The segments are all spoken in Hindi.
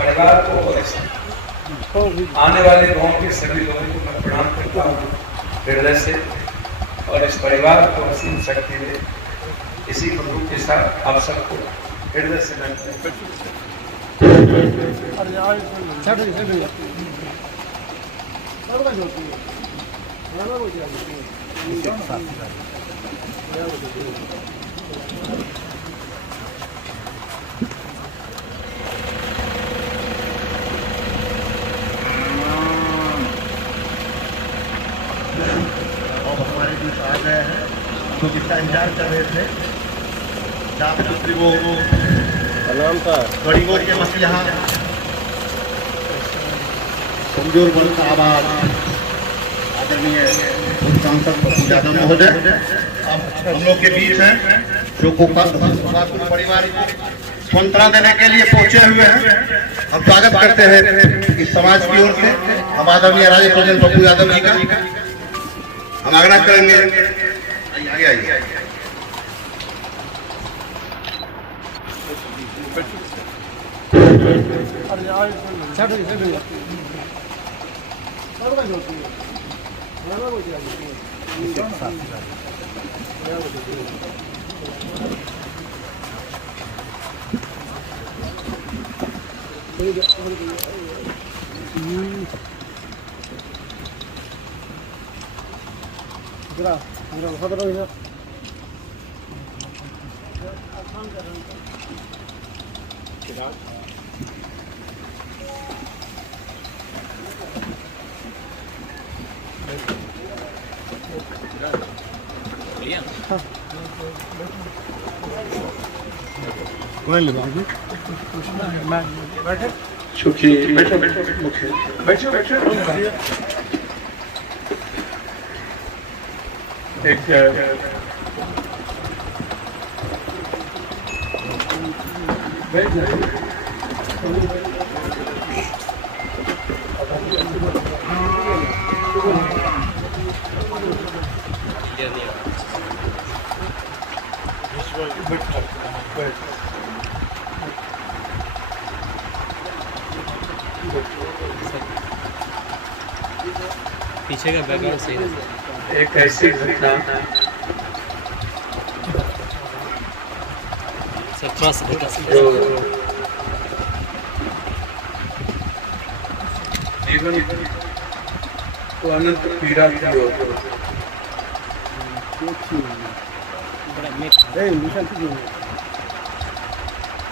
परिवार को और इस आने वाले गांव के सभी लोगों को मैं प्रणाम करता हूँ हृदय से, और इस परिवार को असीम शक्ति दे। इसी प्रभु के साथ आप सबको हृदय से मैं आ गए हैं तो जिसका इंतजार कर रहे थे गरीबों के मसीहा कमजोर वर्ग का आवाज आदरणीय सांसद यादव महोदय अब हम लोग के बीच हैं, जो परिवार को सांत्वना देने के लिए पहुंचे हुए हैं। हम स्वागत करते हैं इस समाज की ओर से हम आदरणीय राजेश रंजन पप्पू यादव जी का हम आग्रह करेंगे। आइए चूंकि बैठो मुख्य बैठो पीछे का बैकग्राउंड सही है। एक ऐसी घटना जो जीवन को अनंत पीड़ा की ओर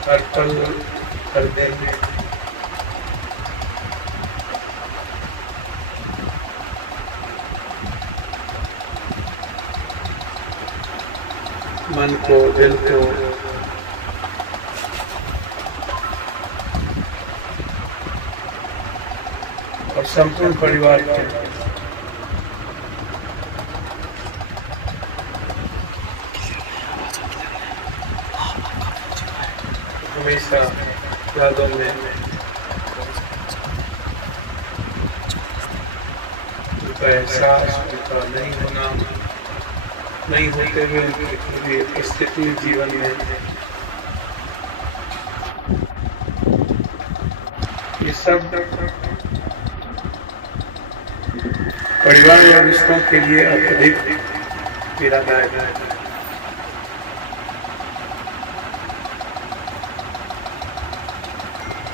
हर पल हर दिन मन को, दिल को और संपूर्ण परिवार को हमेशा यादों में उनका एहसास, उनका नहीं होना, नहीं होते हुए उनकी स्थिति जीवन में ये सब परिवार या रिश्तों के लिए अत्यधिक पीड़ादायक है।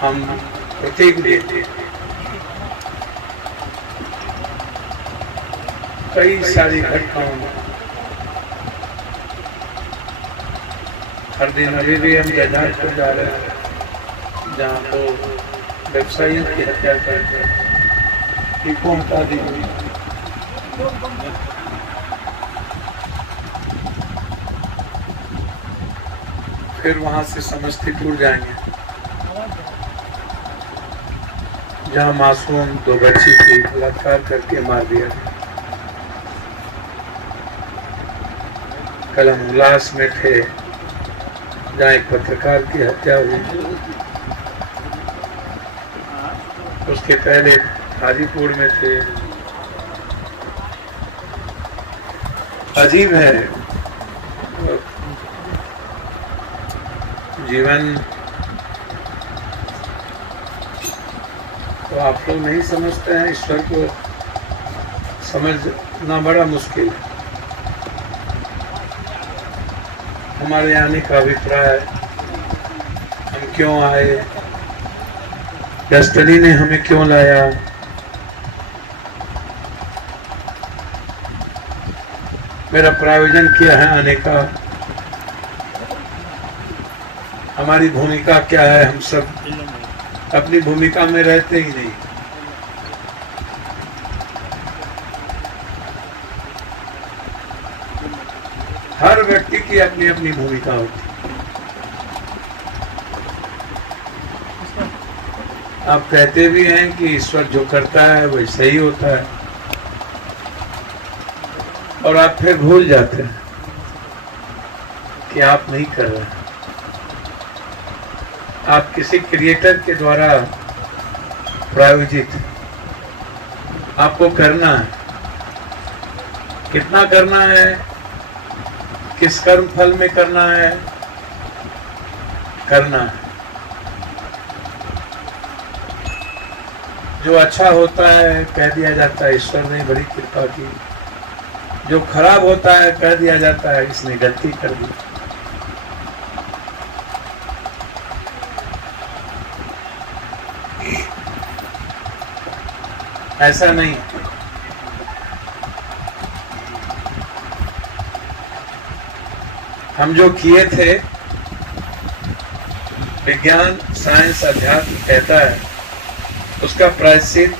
हम प्रत्येक दिन कई सारी घटनाओं में हर दिन अभी भी हम जगह पर जा रहे हैं जहाँ तो व्यवसायियों की हत्या करते हैं, हटा दी हुई। फिर वहां से समस्तीपुर जाएंगे जहाँ मासूम दो बच्ची की बलात्कार करके मार दिया। कल हम उल्लास में थे जहाँ एक पत्रकार की हत्या हुई। उसके पहले हाजीपुर में थे। अजीब है जीवन तो आप लोग नहीं समझते हैं, ईश्वर को समझना बड़ा मुश्किल है। हमारे आने का अभिप्राय, हम क्यों आए, डेस्टिनी ने हमें क्यों लाया, मेरा प्रयोजन क्या है आने का, हमारी भूमिका क्या है। हम सब अपनी भूमिका में रहते ही नहीं। हर व्यक्ति की अपनी अपनी भूमिका होती है। आप कहते भी हैं कि ईश्वर जो करता है वही सही होता है, और आप फिर भूल जाते हैं कि आप नहीं कर रहे हैं। आप किसी क्रिएटर के द्वारा प्रायोजित, आपको करना है। कितना करना है, किस कर्म फल में करना है, करना है। जो अच्छा होता है कह दिया जाता है ईश्वर ने बड़ी कृपा की, जो खराब होता है कह दिया जाता है इसने गलती कर दी। ऐसा नहीं। हम जो किए थे, विज्ञान, साइंस, अध्यात्म कहता है उसका प्रायश्चित,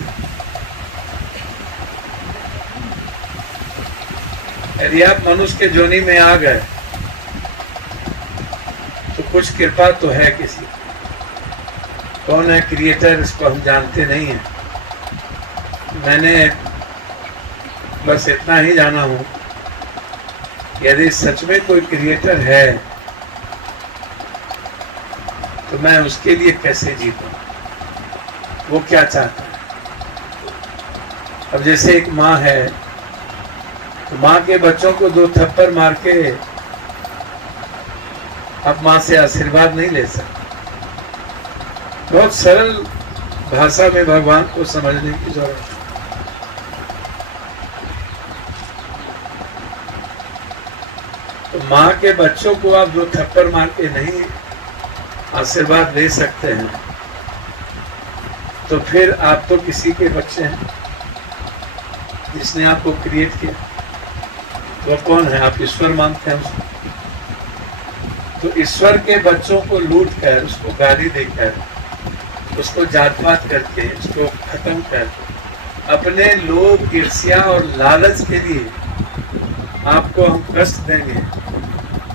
यदि आप मनुष्य के जोनी में आ गए तो कुछ कृपा तो है किसी। कौन है क्रिएटर इसको हम जानते नहीं हैं। मैंने बस इतना ही जाना हूं, यदि सच में कोई क्रिएटर है तो मैं उसके लिए कैसे जीतूं, वो क्या चाहता है। अब जैसे एक माँ है तो माँ के बच्चों को 2 थप्पड़ मार के आप माँ से आशीर्वाद नहीं ले सकते। बहुत सरल भाषा में भगवान को समझने की जरूरत है। तो माँ के बच्चों को आप 2 थप्पड़ मार के नहीं आशीर्वाद ले सकते हैं, तो फिर आप तो किसी के बच्चे हैं जिसने आपको क्रिएट किया। वो कौन है? आप ईश्वर मानते हैं उसको। तो ईश्वर के बच्चों को लूट कर, उसको गाली देकर, उसको जात पात करके, उसको खत्म कर, अपने लोभ, ईर्ष्या और लालच के लिए आपको हम कष्ट देंगे,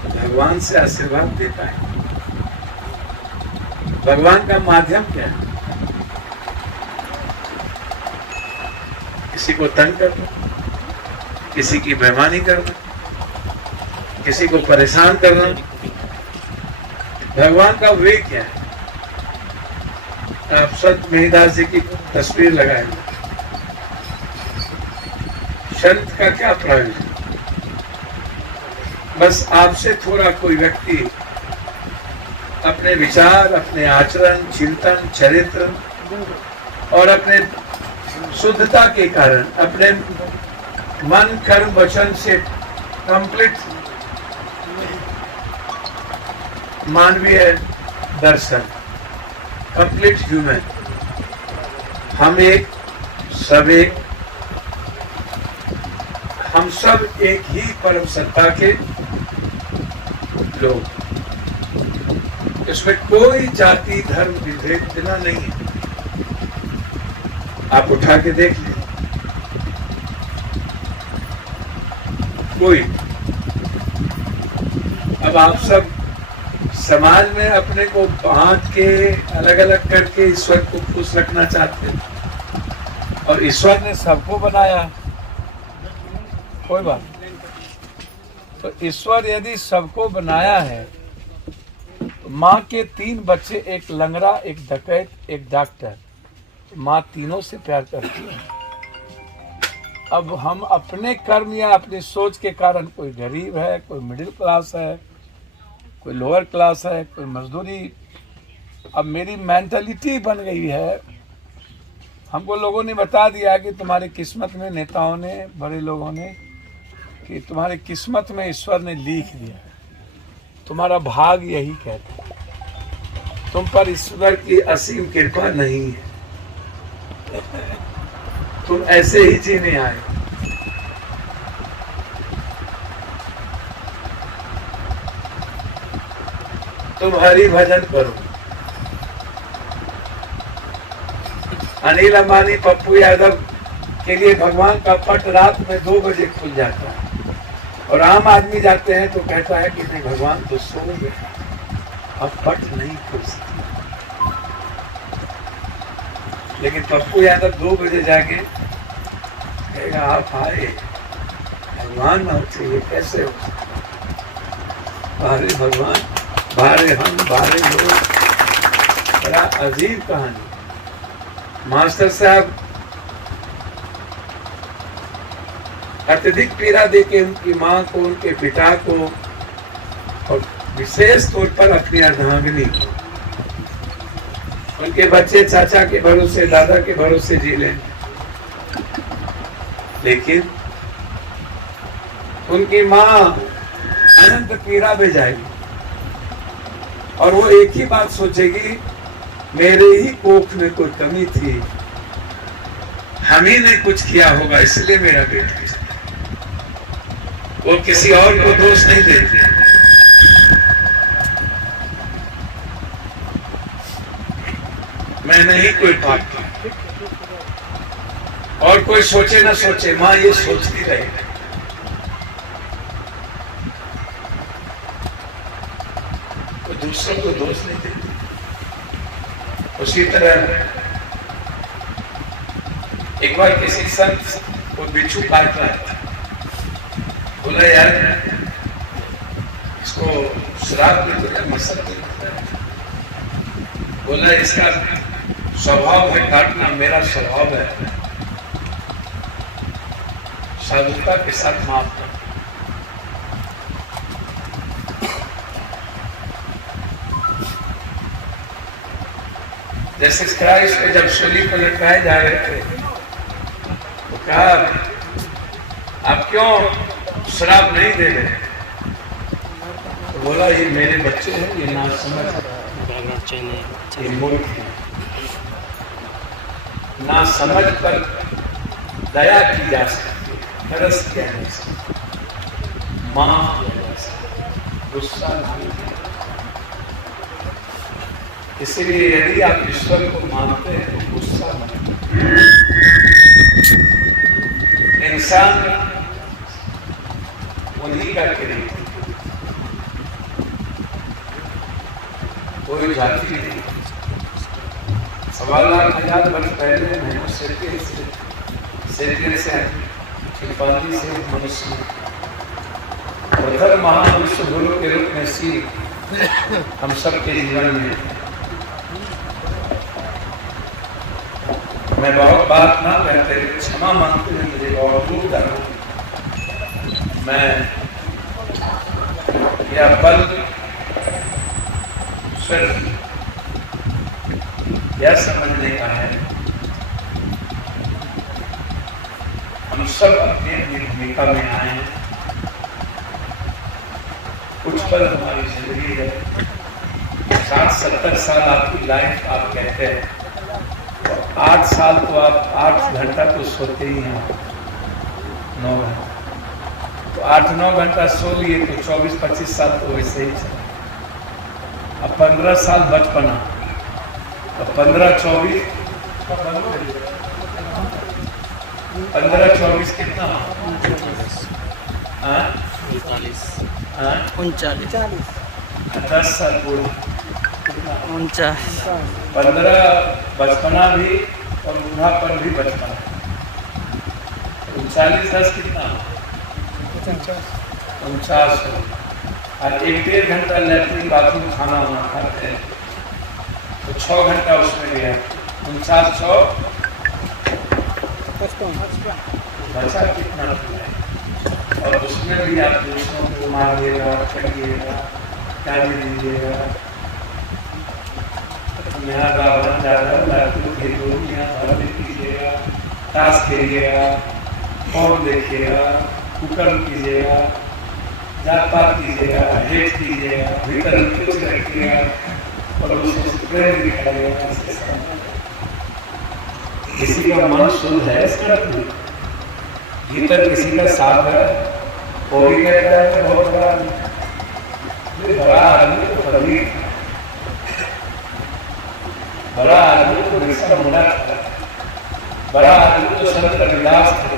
भगवान से आशीर्वाद दे पाएंगे। भगवान का माध्यम क्या है? किसी को तंग करना, किसी की बेईमानी करना, किसी को परेशान करना। भगवान का वे क्या है? आप संत मिहिरदास जी की तस्वीर लगाएंगे। संत का क्या प्रयोजन? बस आपसे थोड़ा कोई व्यक्ति अपने विचार, अपने आचरण, चिंतन, चरित्र और अपने शुद्धता के कारण, अपने मन, कर्म, वचन से कंप्लीट मानवीय दर्शन, कंप्लीट ह्यूमन, हम एक, सब एक, हम सब एक ही परम सत्ता के लोग। इसमें कोई जाति, धर्म, विभेद बिना नहीं है। आप उठा के देख लें, कोई। अब आप सब समाज में अपने को बांट के, अलग अलग करके ईश्वर को खुश रखना चाहते हैं, और ईश्वर ने सबको बनाया, कोई बात नहीं। तो ईश्वर यदि सबको बनाया है, तो माँ के 3 बच्चे, एक लंगड़ा, एक डकैत, एक डॉक्टर, माँ तीनों से प्यार करती है। अब हम अपने कर्म या अपनी सोच के कारण, कोई गरीब है, कोई मिडिल क्लास है, कोई लोअर क्लास है, कोई मजदूरी। अब मेरी मेंटालिटी बन गई है हमको लोगों ने बता दिया कि तुम्हारी किस्मत में, नेताओं ने, बड़े लोगों ने, कि तुम्हारी किस्मत में ईश्वर ने लिख दिया, तुम्हारा भाग यही कहता है, तुम पर ईश्वर की असीम कृपा नहीं है, तुम ऐसे ही जीने आए। तुम हरि भजन करो। अनिल अंबानी, पप्पू यादव के लिए भगवान का पट रात में 2 बजे खुल जाता है, और आम आदमी जाते हैं तो कहता है कि नहीं, भगवान तो सो गए, अब पट नहीं खुल सकता। लेकिन पप्पू यादव 2 बजे जाके कहेगा आप आए, भगवान ना चाहिए, कैसे हो? बारे भगवान, बारे हम, बारे लोग। बड़ा अजीब कहानी। मास्टर साहब अत्यधिक पीड़ा देके उनकी माँ को, उनके पिता को, और विशेष तौर पर अपनी अर्धांगिनी को, उनके बच्चे चाचा के भरोसे, दादा के भरोसे जी लें, लेकिन उनकी माँ अनंत पीड़ा में जाएगी, और वो एक ही बात सोचेगी, मेरे ही कोख में कोई कमी थी, हम ही ने कुछ किया होगा, इसलिए मेरा बेटा। वो किसी और को दोष नहीं देती। मैं नहीं कोई पाप किया, और कोई सोचे ना सोचे, मां ये सोचती रही। वो दूसरों को दोष नहीं देती। उसी तरह एक बार किसी संत को बिच्छू काट रहा था, बोला यार इसको श्राप दे दो, मसल दे दो। बोला इसका स्वभाव है काटना, मेरा स्वभाव है साधुता के साथ माफ करना। जैसे क्राइस्ट को जब सूली पर लटकाए जा रहे थे तो कहा आप क्यों शराब नहीं दे रहे? तो बोला ये मेरे बच्चे हैं, ये ना समझ, ये मूर्ख हैं, ना समझ पर दया की जा सकती है, तरस किया जा सकता, माफ किया जा सकता, गुस्सा नहीं किया। इसलिए यदि आप ईश्वर को मानते हैं तो गुस्सा मत। इंसान उन्हीं का किरीट, कोई जाति नहीं। 1,25,000 वर्ष पहले मनुष्य से चिंपांजी से मनुष्य प्रथम महाविश्व गुरु के रूप में सीख हम सबके जीवन में। मैं बहुत बात ना करते, क्षमा मांगते हुए मुझे बहुत दूर जाना। मैं यह पल सिर्फ यह समझने का है, हम सब अपनी अपनी भूमिका में आए हैं। कुछ पल हमारी जिंदगी है, 60-70 साल आपकी लाइफ आप कहते हैं, 8 साल तो आप 8 घंटा तो सोते ही हैं, 9 घंटा तो 8-9 घंटा सो लिए तो 24-25 साल तो वैसे ही चला। अब 15 साल बचपना, तो 15-24 15-24 कितना? 39 10 साल पूरे 49 15 बचपना भी और बूढ़ापन भी बचपना। 39-10 कितना? 49 हो। और 1-1.5 घंटा लैट्रिन बाथरूम खाना वाना खाते हैं तो 6 घंटा उसमें गया। 49-6 बचा कितना? और उसमें भी आप दूसरों को मारिएगा, करिएगा, गाली दीजिएगा, यहाँ रावण ज्यादा, यहाँ ताश खेलिएगा, फोन देखिएगा, कुकर्म कीजिएगा, जात पात कीजिएगा, हेट कीजिएगा, भीतर कुछ रखिएगा और उसको प्रेम दिखाइएगा। किसी का मन शुद्ध है इसका भीतर किसी का साफ है, वो भी कहता है बहुत बड़ा बड़ा आदमी तो कभी बड़ा आदमी तो रिश्ता मुड़ा था, बड़ा आदमी तो संत रविदास थे,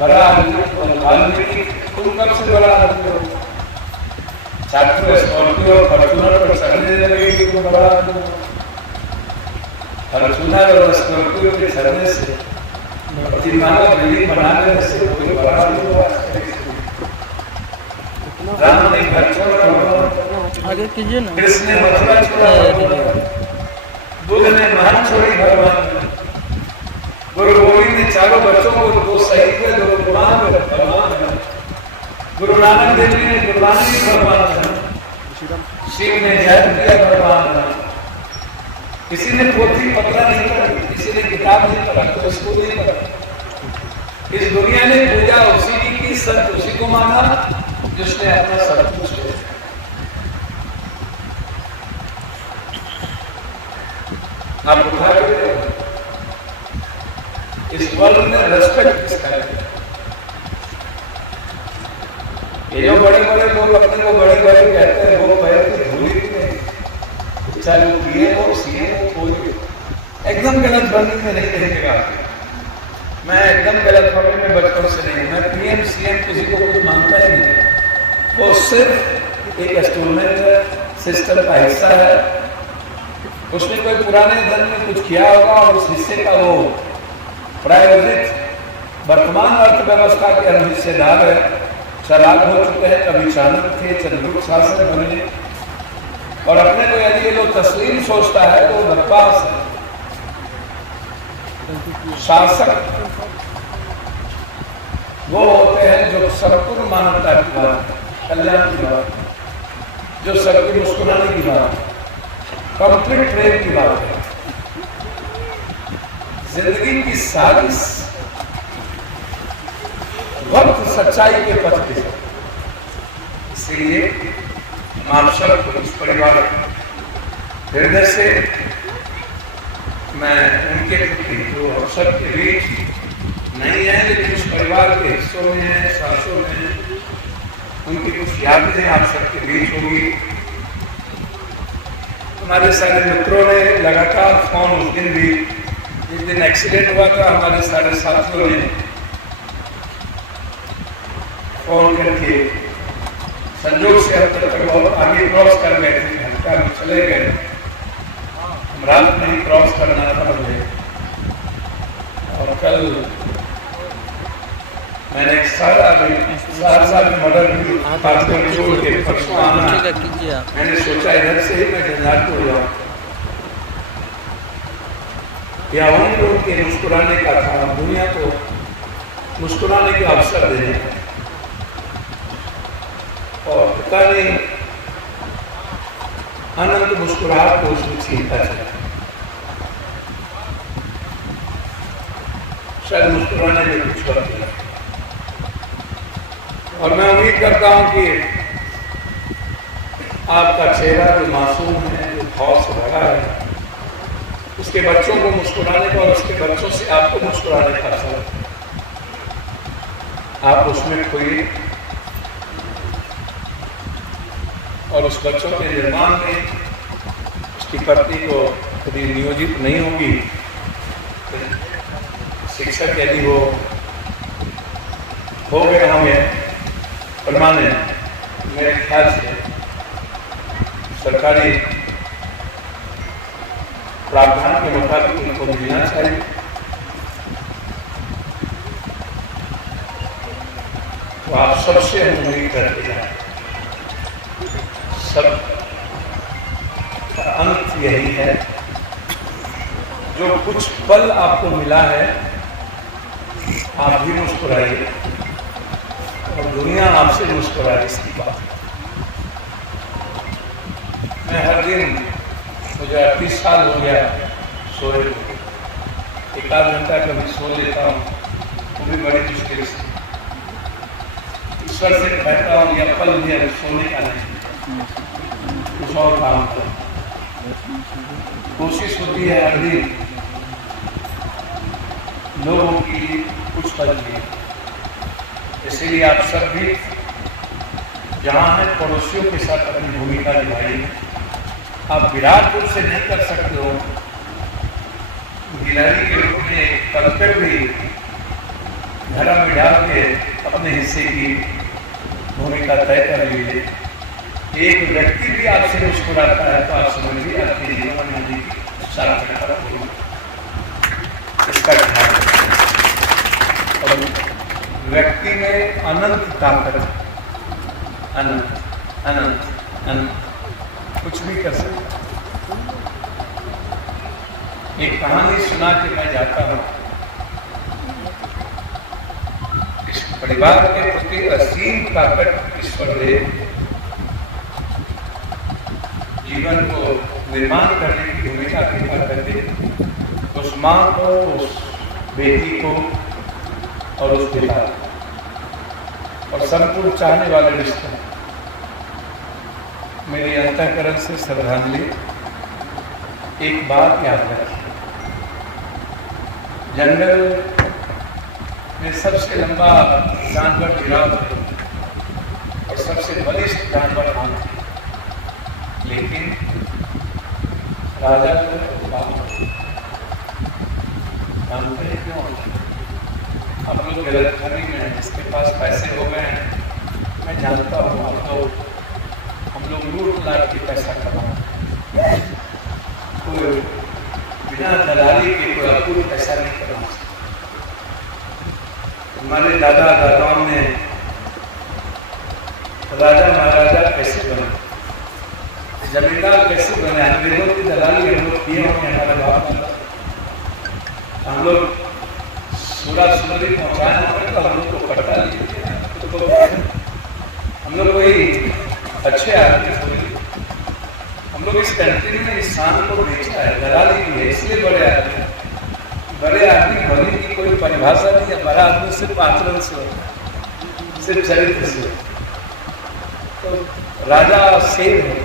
बड़ा आदमी तो वाल्मीकि, तुम कब से बड़ा आदमी हो? छात्र स्कॉर्पियो फॉर्चूनर पर चढ़ने लगे कि तुम बड़ा आदमी हो। फॉर्चूनर और स्कॉर्पियो के चढ़ने से प्रतिमाला बिल्डिंग बनाने से कोई बड़ा आदमी हुआ। राम ने घर छोड़ा, आगे कीजिए ना। कृष्ण ने मथुरा छोड़ा, बुद्ध ने महल छोड़ी भगवान, गुरु गोविंद ने चारों बच्चों को दो शहीद में दो भगवान है, गुरु नानक देव जी ने गुरबानी भगवान है, शिव ने जैन किया भगवान है। किसी ने पोथी पत्र नहीं पढ़ी, किसी ने किताब नहीं पढ़ा, तो इसको नहीं पढ़ा। इस दुनिया ने पूजा उसी की संत उसी को माना जिसने अपना सब कुछ आप उठा के इस वर्ल्ड में रेस्पेक्ट किसका है? ये जो बड़े बड़े लोग अपने को बड़े बड़े कहते हैं वो पैर की धूली भी नहीं, चाहे वो पिए हो सीए हो कोई एकदम गलत फहमी में नहीं रहेगा। मैं एकदम गलत फहमी में बचपन से नहीं, मैं पीएम सीएम किसी को कुछ मानता ही नहीं, वो सिर्फ एक इंस्ट्रूमेंट सिस्टम का हिस्सा है। उसने कोई पुराने धन में कुछ किया होगा और उस हिस्से का वो प्रायोजित वर्तमान अर्थव्यवस्था के हम हिस्सेदार है, चलाक हो चुके हैं। कभी चाणक्य थे, चंद्रगुप्त शासक बने और अपने को यदि ये लोग तस्लीम सोचता है तो बकवास है। शासक वो होते हैं जो संपूर्ण मानवता की बात, कल्याण की बात, जो सबकी मुस्कुराने की बात, कंप्लीट प्रेम की बात है, जिंदगी की साजिश वक्त सच्चाई के पथ पे। इसलिए आप सब इस परिवार हृदय से मैं उनके प्रति जो अवसर के बीच नहीं है लेकिन इस परिवार के हिस्सों में है, सांसों में, उनकी कुछ यादें आप सबके बीच होगी। हमारे सारे मित्रों ने लगातार फोन, उस दिन भी जिस दिन एक्सीडेंट हुआ था हमारे सारे साथियों ने फोन करके संजोग से हम तक बहुत आगे क्रॉस कर गए थे, हल्का में चले गए, हम रात में ही क्रॉस करना था मुझे। और कल मैंने सारा में मर्डर बात को छोड़ के परसों आना, मैंने सोचा इधर से ही मैं झंझारपुर हो जाऊँ या उन लोगों के मुस्कुराने का था, दुनिया को मुस्कुराने के अवसर देने का। और पता नहीं अनंत मुस्कुराहट को उसमें छीनता चला, शायद मुस्कुराने में कुछ फर्क नहीं। और मैं उम्मीद करता हूं कि आपका चेहरा जो मासूम है, जो भाव से भरा है, उसके बच्चों को मुस्कुराने का और उसके बच्चों से आपको मुस्कुराने का असर आप उसमें खोइए और उस बच्चों के निर्माण में उसकी पत्नी को कभी नियोजित नहीं होगी। शिक्षक यदि वो हो गए हमें परमानेंट, मेरे ख्याल से सरकारी प्रावधान के मुताबिक उनको मिलना चाहिए। तो आप सबसे हम उम्मीद करते हैं, सब का अंत यही है, जो कुछ पल आपको मिला है आप भी मुस्कुराइए और दुनिया आपसे मुस्कुराए, इसकी बात। मैं हर दिन, मुझे 38 साल हो गया सोए, एक आध घंटा कभी सो लेता हूँ, वो भी बड़ी मुश्किल से। ईश्वर से कहता हूँ यह पल भी अब सोने का नहीं, कुछ और काम करो। कोशिश होती है हर दिन लोगों की कुछ पल लिए, इसीलिए आप सब भी जहाँ हैं पड़ोसियों के साथ अपनी भूमिका निभाइए। आप विराट रूप से नहीं कर सकते हो, गिलहरी के रूप में कल्कर भी धर्म में डाल के अपने हिस्से की भूमिका तय कर लीजिए। एक व्यक्ति भी आपसे मुस्कुराता है तो आप समझिए आपके जीवन में भी सार्थकता होगी। इसका ध्यान रखें। और व्यक्ति में अनंत ताकत, अनंत अनंत अनंत कुछ भी कर सकता। एक कहानी सुना के मैं जाता हूँ। इस परिवार के प्रति असीम ताकत ईश्वर दे, जीवन को निर्माण करने की भूमिका अदा करते, उस माँ को, उस बेटी को और उस पिता और संपूर्ण चाहने वाले रिश्ते। मेरी अंतःकरण से श्रद्धांजलि। एक बात याद रखिए, जंगल में सबसे लंबा जानवर जिराफ है और सबसे बलिष्ठ जानवर हाथी, लेकिन राजा को जानते हैं क्यों? हम लोग गलतफहमी में हैं, जिसके पास पैसे हो गए हैं, मैं जानता हूँ हम लोग लूट लाट के पैसा कमाते, कोई बिना दलाली के कोई अपूर्ण पैसा नहीं कमा सकता। हमारे दादा दादाओं ने राजा महाराजा कैसे बने, जमींदार कैसे बने, अंग्रेजों की दलाली हम लोग किए होंगे। हमारे बाप हम लोग सूरा सुंदरी पहुंचाए होंगे तो हम लोग को पट्टा लिए, हम लोग कोई अच्छे आदमी थोड़ी, हम लोग इस कंट्री में इंसान को बेचा है, दलाली की है, इसलिए बड़े आदमी होने की कोई परिभाषा नहीं है। बड़ा आदमी सिर्फ आचरण से होता है, सिर्फ चरित्र से। तो राजा शेर है,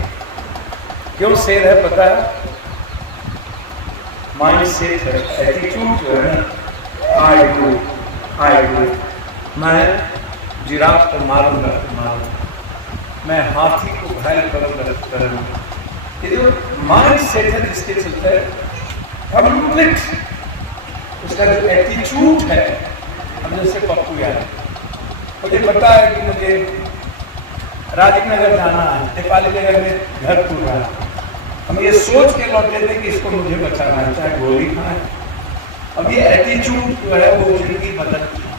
क्यों शेर है पता है? माइंड सेट है, एटीट्यूड जो है ना, आई डू, मैं जिराफ को मारूंगा, मैं हाथी को घायल करूंगा। ये जो माइंड सेट है जिसके चलते है कंप्लीट, उसका जो एटीट्यूड है। अब जैसे पप्पू यार, मुझे पता है कि मुझे राजीव नगर जाना है, नेपाली नगर में घर टूट रहा है, हम ये सोच के लौटे थे कि इसको मुझे बचाना है, चाहे गोली खाए। अब ये एटीट्यूड जो है वो जिंदगी बदलती है।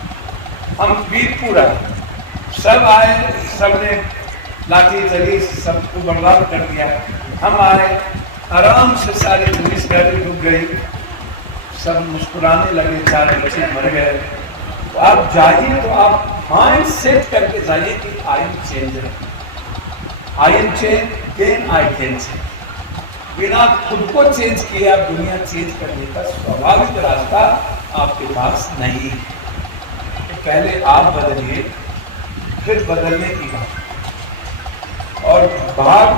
हम वीरपुरा सब आए, सबने लाठी चली, सबको बर्बाद कर दिया। हम आए, आराम से सारी पुलिस गाड़ी रुक गई, सब मुस्कुराने लगे, 4 बच्चे मर गए। तो आप जाइए तो आप माइंड सेट करके जाइए कि I am change, I am change, then I can change. बिना खुद को चेंज किए आप दुनिया चेंज करने का स्वाभाविक रास्ता आपके पास नहीं है। पहले आप बदलिए, फिर बदलने की बात। और भाग,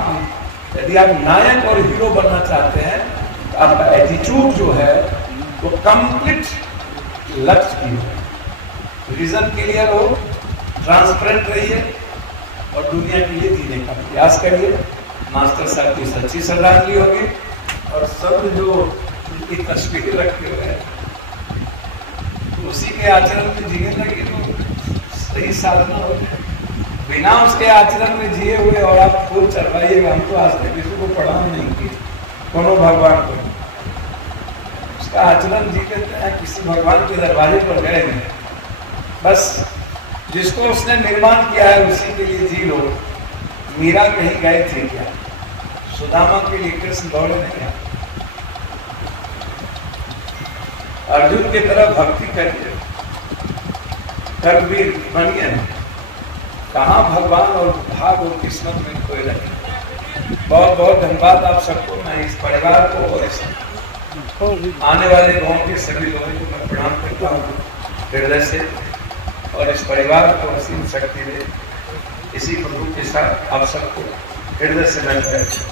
यदि आप नायक और हीरो बनना चाहते हैं तो आपका एटीट्यूड जो है वो कंप्लीट लक्ष्य की हो, विजन क्लियर हो, ट्रांसपेरेंट रहिए और दुनिया के लिए जीने का प्रयास करिए। मास्टर साहब की सच्ची श्रद्धांजलि होगी और सब जो उनकी तस्वीर रखे हुए हैं उसी के आचरण में जीने लगे तो सही साधना हो। बिना उसके आचरण में जिए हुए और आप फूल चढ़वाइएगा, हम तो आज तक किसी को प्रणाम नहीं किए, कोनो भगवान को। उसका आचरण जी लेते हैं, किसी भगवान के दरवाजे पर गए नहीं, बस जिसको उसने निर्माण किया है उसी के लिए जी लो। मीरा कहीं गए थे क्या? सुदामा के लिए कृष्ण दौड़े नहीं आए। अर्जुन की तरह भक्ति करिए, कर्मवीर बनिए। कहाँ भगवान और भाग और किस्मत में कोई नहीं। बहुत बहुत धन्यवाद आप सबको। मैं इस परिवार को और इस आने वाले गांव के सभी लोगों को मैं प्रणाम करता हूँ हृदय से, और इस परिवार को असीम शक्ति दे। इसी प्रभु के साथ आप सबको हृदय से नमस्कार।